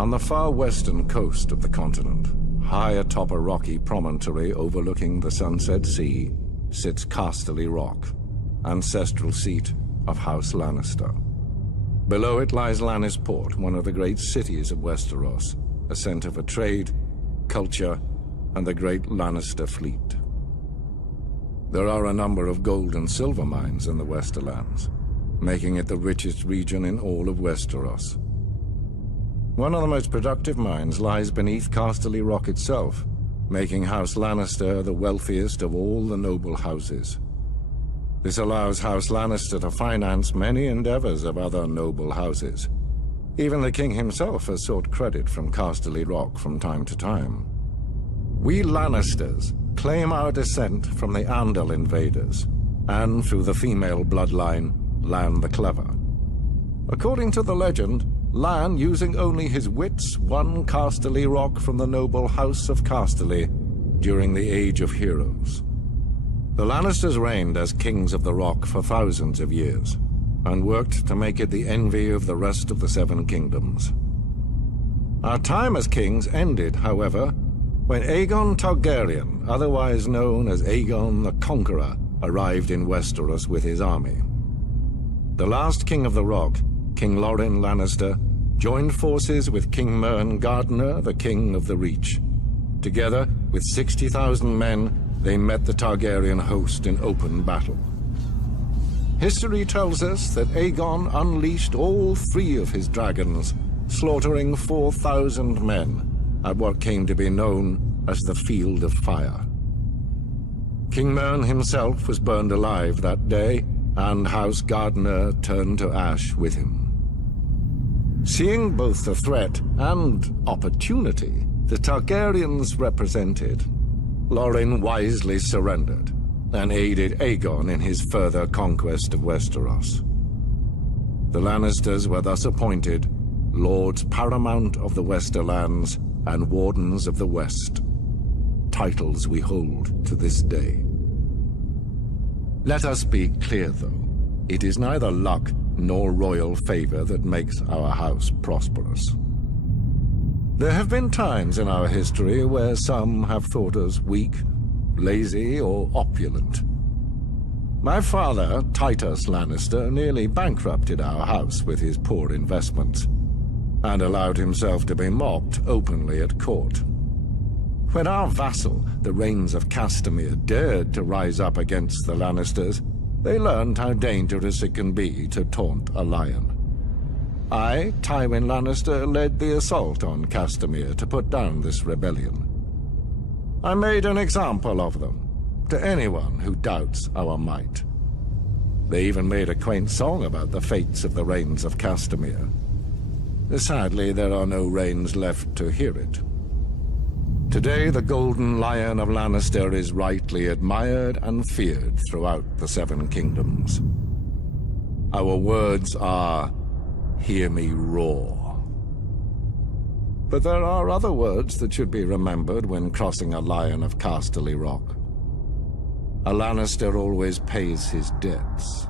On the far western coast of the continent, high atop a rocky promontory overlooking the Sunset Sea, sits Casterly Rock, ancestral seat of House Lannister. Below it lies Lannisport, one of the great cities of Westeros, a center for trade, culture, and the great Lannister fleet. There are a number of gold and silver mines in the Westerlands, making it the richest region in all of Westeros. One of the most productive mines lies beneath Casterly Rock itself, making House Lannister the wealthiest of all the noble houses. This allows House Lannister to finance many endeavors of other noble houses. Even the king himself has sought credit from Casterly Rock from time to time. We Lannisters claim our descent from the Andal invaders, and through the female bloodline, Lann the Clever. According to the legend, Lann, using only his wits, won Casterly Rock from the noble House of Casterly during the Age of Heroes. The Lannisters reigned as kings of the Rock for thousands of years, and worked to make it the envy of the rest of the Seven Kingdoms. Our time as kings ended, however, when Aegon Targaryen, otherwise known as Aegon the Conqueror, arrived in Westeros with his army. The last king of the Rock, King Loren Lannister, joined forces with King Mern Gardener, the king of the Reach. Together, with 60,000 men, they met the Targaryen host in open battle. History tells us that Aegon unleashed all 3 of his dragons, slaughtering 4,000 men at what came to be known as the Field of Fire. King Mern himself was burned alive that day, and House Gardener turned to ash with him. Seeing both the threat and opportunity the Targaryens represented, Loren wisely surrendered and aided Aegon in his further conquest of Westeros. The Lannisters were thus appointed Lords Paramount of the Westerlands and Wardens of the West, titles we hold to this day. Let us be clear, though. It is neither luck nor royal favor that makes our house prosperous. There have been times in our history where some have thought us weak, lazy, or opulent. My father, Titus Lannister, nearly bankrupted our house with his poor investments, and allowed himself to be mocked openly at court. When our vassal, the Rains of Castamere, dared to rise up against the Lannisters, they learned how dangerous it can be to taunt a lion. I, Tywin Lannister, led the assault on Castamere to put down this rebellion. I made an example of them, to anyone who doubts our might. They even made a quaint song about the fates of the Rains of Castamere. Sadly, there are no Rains left to hear it. Today, the Golden Lion of Lannister is rightly admired and feared throughout the Seven Kingdoms. Our words are, "Hear me roar." But there are other words that should be remembered when crossing a lion of Casterly Rock. A Lannister always pays his debts.